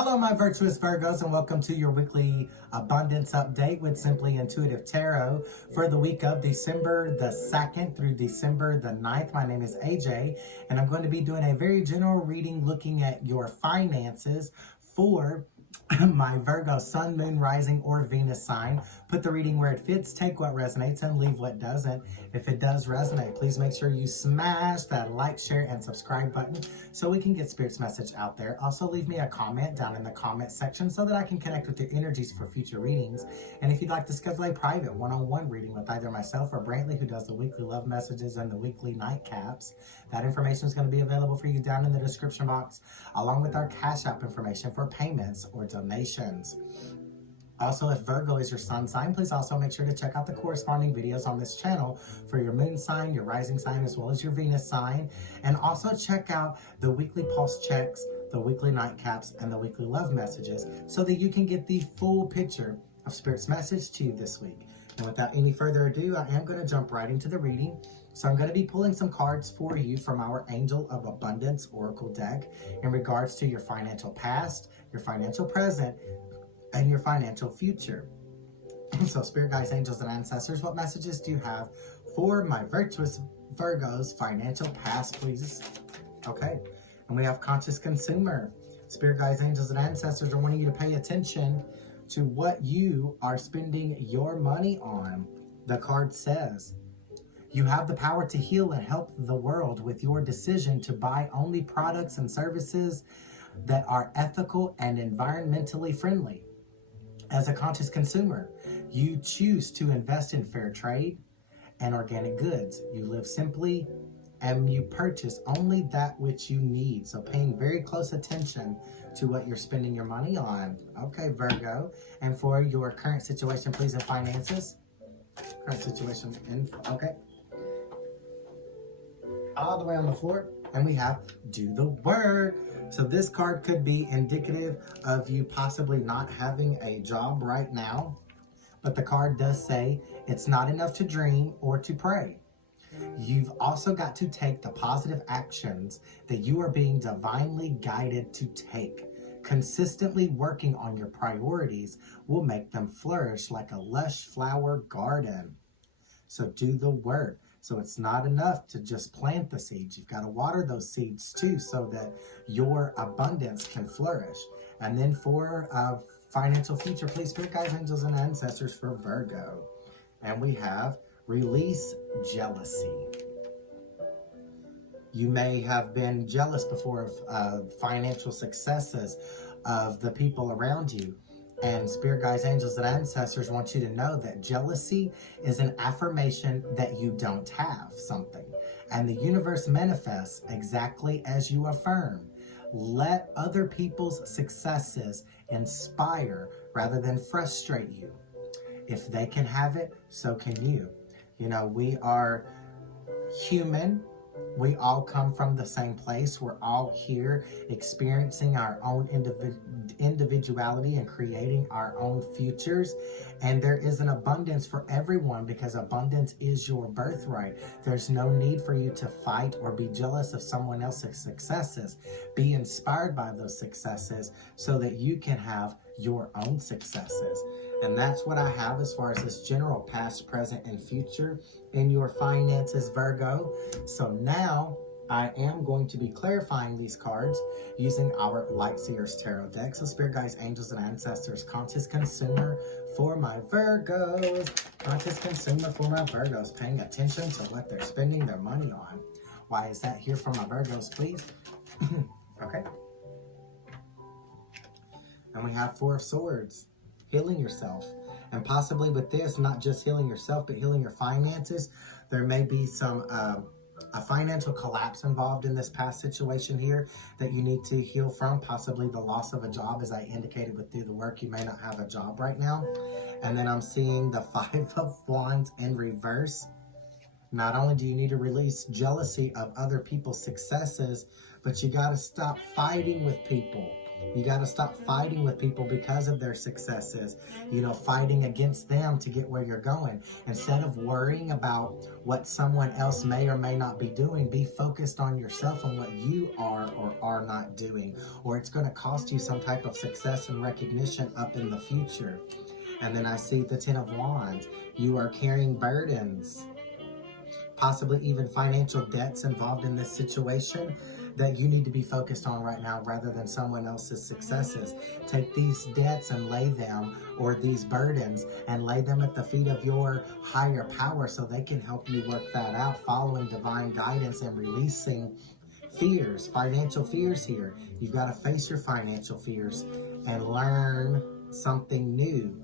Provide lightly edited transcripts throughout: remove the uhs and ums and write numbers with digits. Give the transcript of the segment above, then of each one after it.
Hello, my virtuous Virgos, and welcome to your weekly abundance update with Simply Intuitive Tarot for the week of December the 2nd through December the 9th. My name is AJ, and I'm going to be doing a very general reading looking at your finances for my Virgo Sun, Moon, Rising, or Venus sign. Put the reading where it fits, take what resonates, and leave what doesn't. If it does resonate, please make sure you smash that like, share, and subscribe button so we can get Spirit's message out there. Also, leave me a comment down in the comment section so that I can connect with your energies for future readings. And if you'd like to schedule a private one-on-one reading with either myself or Brantley, who does the weekly love messages and the weekly nightcaps, that information is going to be available for you down in the description box, along with our Cash App information for payments or donations. Also, if Virgo is your sun sign, please also make sure to check out the corresponding videos on this channel for your moon sign, your rising sign, as well as your Venus sign. And also check out the weekly pulse checks, the weekly nightcaps, and the weekly love messages so that you can get the full picture of Spirit's message to you this week. And without any further ado, I am going to jump right into the reading. So I'm going to be pulling some cards for you from our Angel of Abundance Oracle deck in regards to your financial past, your financial present, and your financial future. So Spirit Guides, Angels, and Ancestors, what messages do you have for my virtuous Virgo's financial past, please? Okay, and we have Conscious Consumer. Spirit Guides, Angels, and Ancestors are wanting you to pay attention to what you are spending your money on. The card says, you have the power to heal and help the world with your decision to buy only products and services that are ethical and environmentally friendly. As a conscious consumer, you choose to invest in fair trade and organic goods. You live simply and you purchase only that which you need. So paying very close attention to what you're spending your money on. Okay, Virgo. And for your current situation, please, in finances. Current situation in, okay. All the way on the floor. And we have do the work. So this card could be indicative of you possibly not having a job right now. But the card does say it's not enough to dream or to pray. You've also got to take the positive actions that you are being divinely guided to take. Consistently working on your priorities will make them flourish like a lush flower garden. So do the work. So it's not enough to just plant the seeds. You've got to water those seeds too so that your abundance can flourish. And then for financial future, please, Spirit Guides, Angels, and Ancestors for Virgo. And we have release jealousy. You may have been jealous before of financial successes of the people around you. And Spirit Guides, Angels, and Ancestors want you to know that jealousy is an affirmation that you don't have something. And the universe manifests exactly as you affirm. Let other people's successes inspire rather than frustrate you. If they can have it, so can you. You know, we are human. We all come from the same place. We're all here experiencing our own individuality and creating our own futures. And there is an abundance for everyone because abundance is your birthright. There's no need for you to fight or be jealous of someone else's successes. Be inspired by those successes so that you can have your own successes. And that's what I have as far as this general past, present, and future in your finances, Virgo. So now I am going to be clarifying these cards using our Light Seers Tarot deck. So Spirit Guides, Angels, and Ancestors, Conscious Consumer for my Virgos. Conscious Consumer for my Virgos, paying attention to what they're spending their money on. Why is that here for my Virgos, please? Okay. And we have Four of Swords. Healing yourself. And possibly with this, not just healing yourself, but healing your finances. There may be some a financial collapse involved in this past situation here that you need to heal from. Possibly the loss of a job, as I indicated with do the work. You may not have a job right now. And then I'm seeing the Five of Wands in reverse. Not only do you need to release jealousy of other people's successes, but you got to stop fighting with people. You got to stop fighting with people because of their successes, you know, fighting against them to get where you're going. Instead of worrying about what someone else may or may not be doing, be focused on yourself and what you are or are not doing, or it's going to cost you some type of success and recognition up in the future. And then I see the Ten of Wands. You are carrying burdens, possibly even financial debts involved in this situation that you need to be focused on right now rather than someone else's successes. Take these debts and lay them, or these burdens, and lay them at the feet of your higher power so they can help you work that out, following divine guidance and releasing fears, financial fears here. You've got to face your financial fears and learn something new.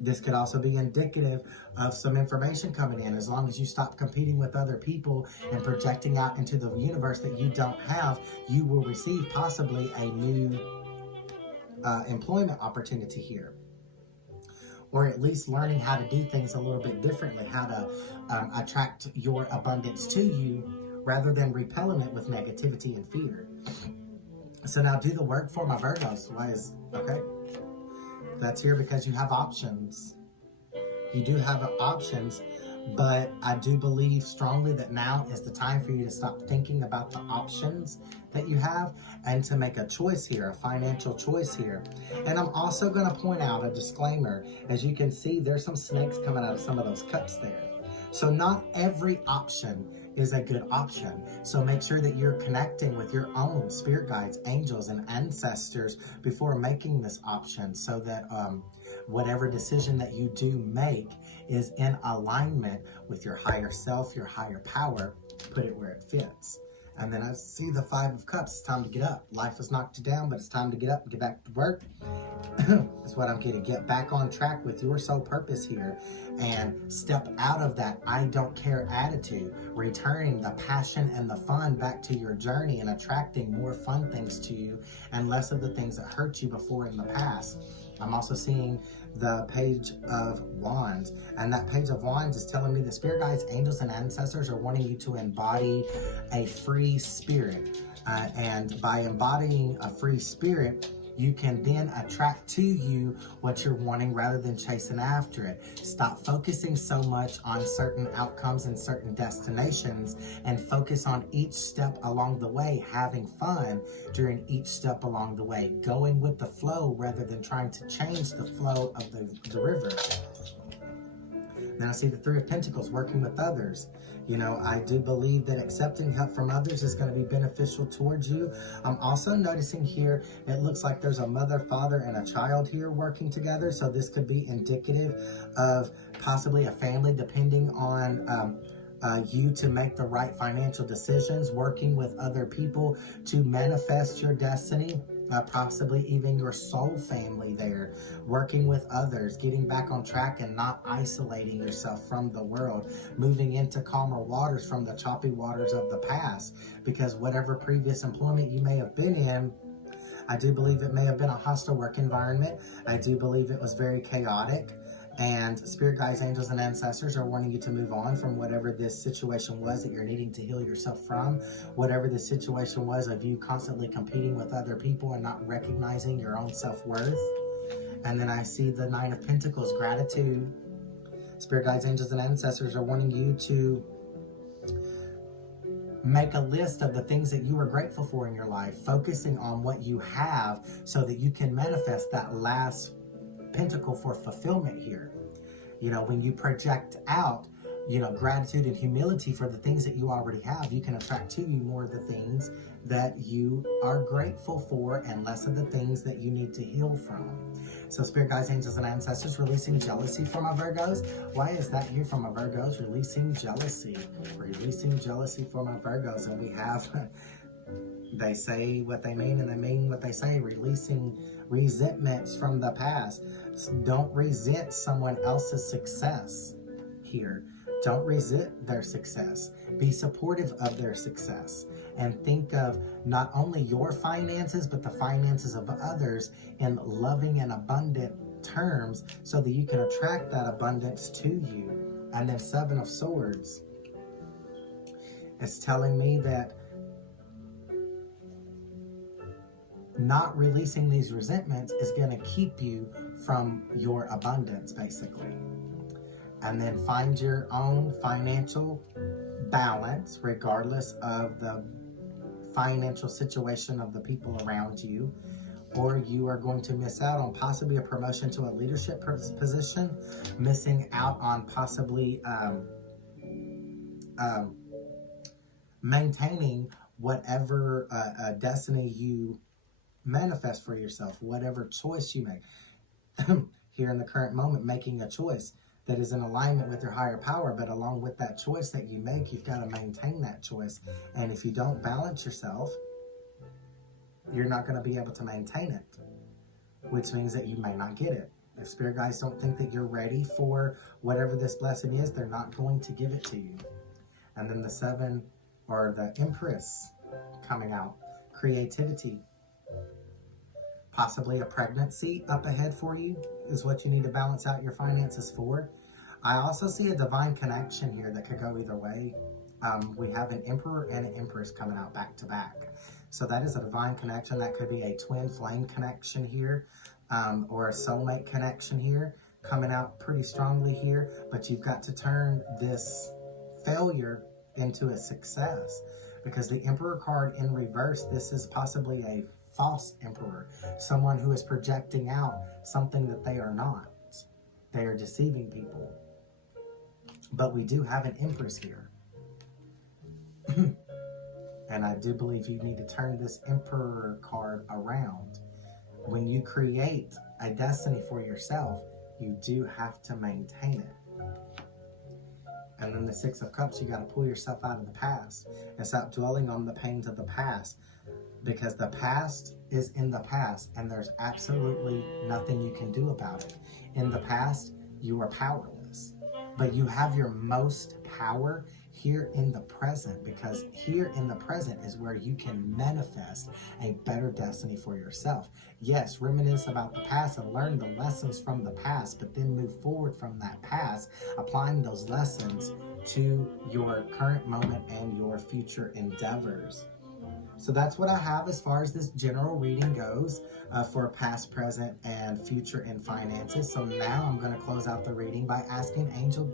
This could also be indicative of some information coming in. As long as you stop competing with other people and projecting out into the universe that you don't have, you will receive possibly a new employment opportunity here. Or at least learning how to do things a little bit differently, how to attract your abundance to you rather than repelling it with negativity and fear. So now do the work for my Virgos. Why is, okay. That's here because you have options. You do have options, but I do believe strongly that now is the time for you to stop thinking about the options that you have and to make a choice here, a financial choice here. And I'm also going to point out a disclaimer. As you can see, there's some snakes coming out of some of those cups there. So not every option is a good option. So make sure that you're connecting with your own spirit guides, angels, and ancestors before making this option, so that whatever decision that you do make is in alignment with your higher self, your higher power. Put it where it fits. And then I see the Five of Cups. It's time to get up. Life has knocked you down, but it's time to get up and get back to work. That's what I'm getting. Get back on track with your soul purpose here and step out of that I don't care attitude, returning the passion and the fun back to your journey and attracting more fun things to you and less of the things that hurt you before in the past. I'm also seeing the Page of Wands, and that Page of Wands is telling me the spirit guides, angels, and ancestors are wanting you to embody a free spirit. And by embodying a free spirit, you can then attract to you what you're wanting rather than chasing after it. Stop focusing so much on certain outcomes and certain destinations and focus on each step along the way, having fun during each step along the way, going with the flow rather than trying to change the flow of the river. Then I see the Three of Pentacles, working with others. You know, I do believe that accepting help from others is going to be beneficial towards you. I'm also noticing here, it looks like there's a mother, father, and a child here working together. So this could be indicative of possibly a family, depending on you to make the right financial decisions, working with other people to manifest your destiny. Possibly even your soul family there, working with others, getting back on track and not isolating yourself from the world, moving into calmer waters from the choppy waters of the past, because whatever previous employment you may have been in, I do believe it may have been a hostile work environment. I do believe it was very chaotic. And spirit guides, angels, and ancestors are wanting you to move on from whatever this situation was that you're needing to heal yourself from. Whatever the situation was of you constantly competing with other people and not recognizing your own self-worth. And then I see the Nine of Pentacles, gratitude. Spirit guides, angels, and ancestors are wanting you to make a list of the things that you are grateful for in your life, focusing on what you have so that you can manifest that last pentacle for fulfillment here. You know, when you project out, you know, gratitude and humility for the things that you already have, you can attract to you more of the things that you are grateful for and less of the things that you need to heal from. So spirit guides, angels, and ancestors, releasing jealousy for my Virgos. Why is that here for my Virgos? Releasing jealousy for my Virgos. And we have they say what they mean and they mean what they say. Releasing resentments from the past. Don't resent someone else's success here. Don't resent their success. Be supportive of their success. And think of not only your finances, but the finances of others in loving and abundant terms so that you can attract that abundance to you. And then Seven of Swords. It's telling me that not releasing these resentments is going to keep you from your abundance, basically. And then find your own financial balance, regardless of the financial situation of the people around you, or you are going to miss out on possibly a promotion to a leadership position, missing out on possibly maintaining whatever destiny you manifest for yourself, whatever choice you make. Here in the current moment, making a choice that is in alignment with your higher power, but along with that choice that you make, you've got to maintain that choice. And if you don't balance yourself, you're not going to be able to maintain it, which means that you may not get it. If spirit guides don't think that you're ready for whatever this blessing is, they're not going to give it to you. And then the 7, or the Empress coming out, creativity. Possibly a pregnancy up ahead for you is what you need to balance out your finances for. I also see a divine connection here that could go either way. We have an Emperor and an Empress coming out back to back. So that is a divine connection. That could be a twin flame connection here, or a soulmate connection here, coming out pretty strongly here. But you've got to turn this failure into a success, because the Emperor card in reverse, this is possibly a false emperor, someone who is projecting out something that they are not. They are deceiving people. But we do have an Empress here. And I do believe you need to turn this Emperor card around. When you create a destiny for yourself, you do have to maintain it. And then the 6 of Cups, you got to pull yourself out of the past and stop dwelling on the pains of the past, because the past is in the past and there's absolutely nothing you can do about it. In the past, you are powerless, but you have your most power here in the present, because here in the present is where you can manifest a better destiny for yourself. Yes, reminisce about the past and learn the lessons from the past, but then move forward from that past, applying those lessons to your current moment and your future endeavors. So that's what I have as far as this general reading goes for past, present, and future in finances. So now I'm going to close out the reading by asking angel,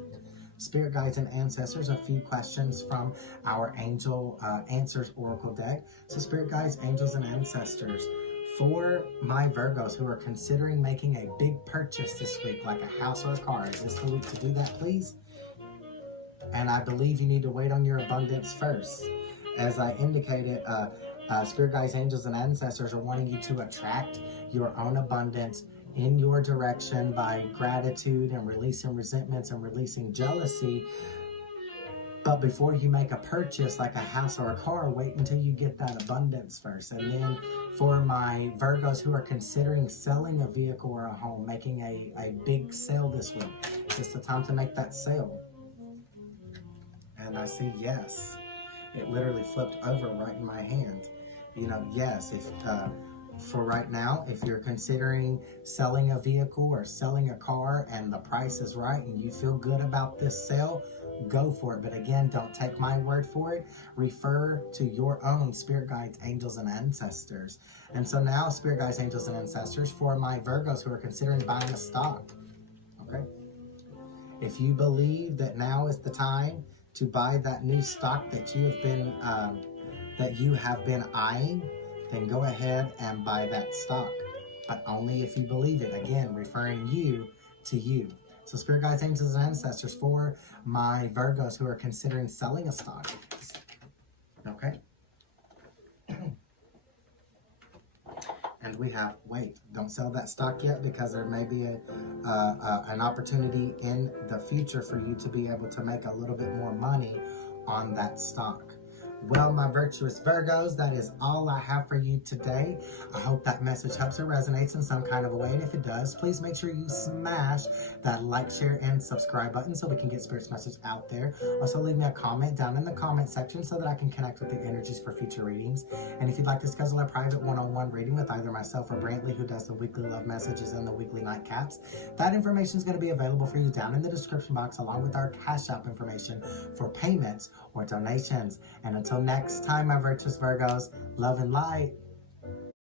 spirit guides, and ancestors a few questions from our Angel Answers Oracle deck. So spirit guides, angels, and ancestors, for my Virgos who are considering making a big purchase this week, like a house or a car, is this the week to do that, please? And I believe you need to wait on your abundance first. As I indicated, spirit guides, angels, and ancestors are wanting you to attract your own abundance in your direction by gratitude and releasing resentments and releasing jealousy. But before you make a purchase like a house or a car, wait until you get that abundance first. And then for my Virgos who are considering selling a vehicle or a home, making a big sale this week, it's the time to make that sale. And I see yes. It literally flipped over right in my hand. You know, yes, if for right now, if you're considering selling a vehicle or selling a car and the price is right and you feel good about this sale, go for it. But again, don't take my word for it. Refer to your own spirit guides, angels, and ancestors. And so now, spirit guides, angels, and ancestors, for my Virgos who are considering buying a stock, okay? If you believe that now is the time to buy that new stock that you have been eyeing, then go ahead and buy that stock, but only if you believe it. Again, referring you to you. So spirit guides, angels, and ancestors, for my Virgos who are considering selling a stock, okay? And we have, wait, don't sell that stock yet, because there may be an opportunity in the future for you to be able to make a little bit more money on that stock. Well, my virtuous Virgos, that is all I have for you today. I hope that message helps or resonates in some kind of a way. And if it does, please make sure you smash that like, share, and subscribe button so we can get Spirit's message out there. Also, leave me a comment down in the comment section so that I can connect with the energies for future readings. And if you'd like to schedule a private one-on-one reading with either myself or Brantley, who does the weekly love messages and the weekly nightcaps, that information is going to be available for you down in the description box, along with our Cash App information for payments or donations. And until next time, my virtuous Virgos, love and light.